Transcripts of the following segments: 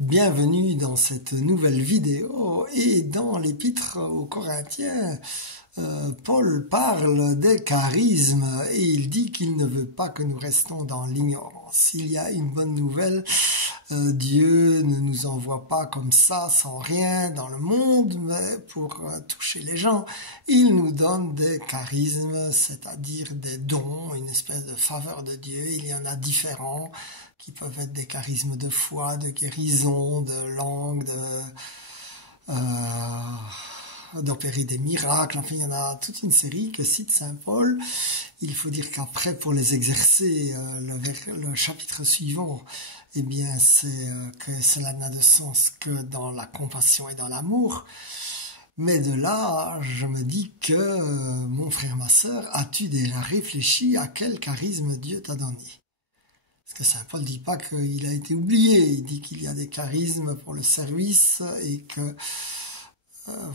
Bienvenue dans cette nouvelle vidéo et dans l'épître aux Corinthiens, Paul parle des charismes et il dit qu'il ne veut pas que nous restons dans l'ignorance. Il y a une bonne nouvelle, Dieu ne nous envoie pas comme ça sans rien dans le monde, mais pour toucher les gens, il nous donne des charismes, c'est-à-dire des dons, une espèce de faveur de Dieu. Il y en a différents qui peuvent être des charismes de foi, de guérison, de langue, d'opérer des miracles. Enfin, il y en a toute une série que cite saint Paul. Il faut dire qu'après, pour les exercer, le chapitre suivant, eh bien, c'est que cela n'a de sens que dans la compassion et dans l'amour. Mais de là, je me dis que, mon frère, ma sœur, as-tu déjà réfléchi à quel charisme Dieu t'a donné? Parce que saint Paul ne dit pas qu'il a été oublié, il dit qu'il y a des charismes pour le service et que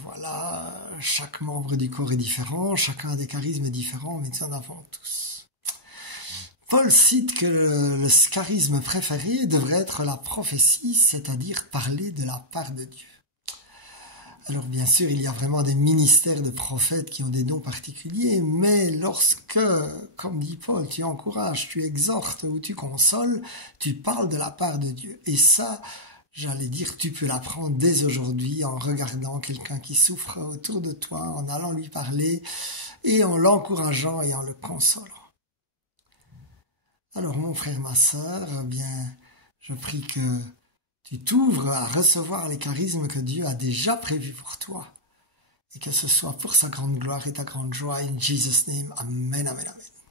voilà, chaque membre du corps est différent, chacun a des charismes différents, mais nous en avons tous. Paul cite que le charisme préféré devrait être la prophétie, c'est-à-dire parler de la part de Dieu. Alors bien sûr, il y a vraiment des ministères de prophètes qui ont des dons particuliers, mais lorsque, comme dit Paul, tu encourages, tu exhortes ou tu consoles, tu parles de la part de Dieu. Et ça, j'allais dire, tu peux l'apprendre dès aujourd'hui en regardant quelqu'un qui souffre autour de toi, en allant lui parler et en l'encourageant et en le consolant. Alors mon frère, ma sœur, eh bien, je prie que tu t'ouvres à recevoir les charismes que Dieu a déjà prévus pour toi. Et que ce soit pour sa grande gloire et ta grande joie. In Jesus' name, Amen, Amen, Amen.